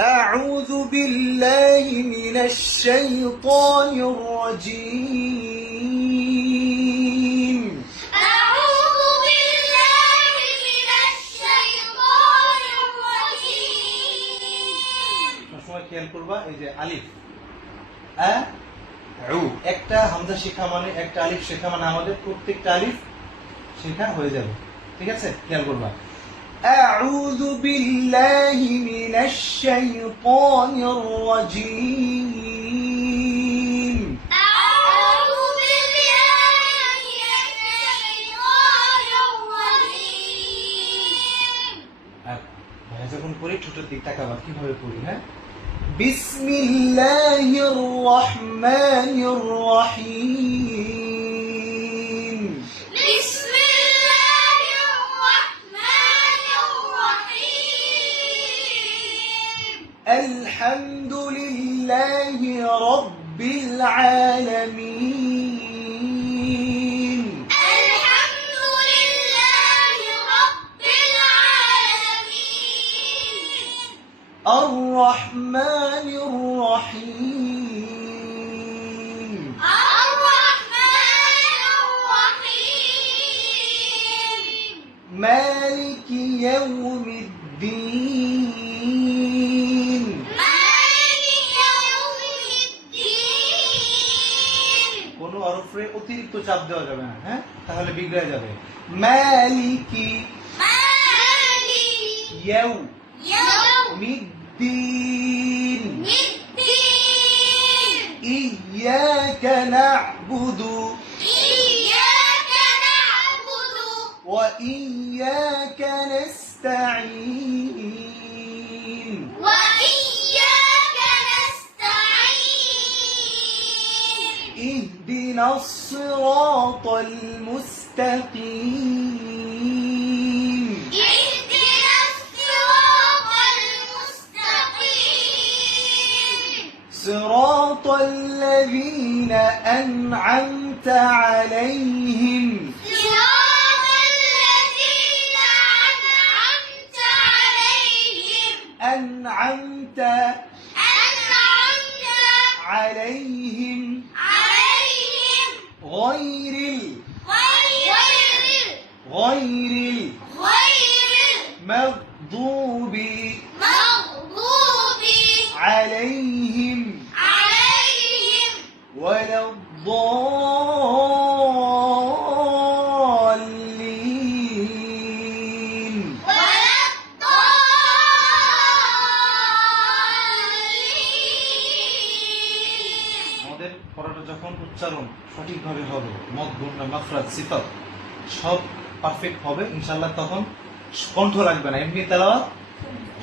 أعوذ بالله من الشيطان الرجيم أعوذ بالله من الشيطان الرجيم সবসময় খেয়াল করবা এই যে আলিফ একটা হামজা শেখা মানে একটা আলিফ শেখা মানে আমাদের প্রত্যেকটা আলিফ শেখা হয়ে যাবে ঠিক আছে খেয়াল করবা أعوذ بالله من الشيطان الرجيم أعوذ بالله من الشيطان الرجيم ভাই যখন পড়ি ছোটর দিক তাকাবা কিভাবে পড়ি হ্যাঁ বিসমিল্লাহির রহমানির রহিম بسم الله الرحمن الرحيم الحمد لله رب العالمين الحمد لله رب العالمين الرحمن الرحيم الرحمن الرحيم مالك يوم الدين مالك يوم الدين কোন হরফে অতিরিক্ত চাপ দেওয়া যাবে না হ্যাঁ তাহলে বিগড়ে যাবে মালিকি مالك يوم يوم الدين الدين إياك نعبد إياك نعبد وإياك نستعين وإياك نستعين اهدنا الصراط المستقيم اهدنا الصراط المستقيم صراط الذين أنعمت عليهم صراط الذين أنعمت عليهم أنعمت عليهم غير المغضوب عليهم ولا الضالين আমাদের পড়াটা যখন উচ্চারণ সঠিকভাবে হবে মদ গুণনা মাফরাত সিফাত সব পারফেক্ট হবে ইনশাআল্লাহ তখন কণ্ঠ লাগবে না এমনি তেলাওয়াত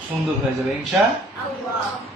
সুন্দর হয়ে যাবে ইনশাআল্লাহ الله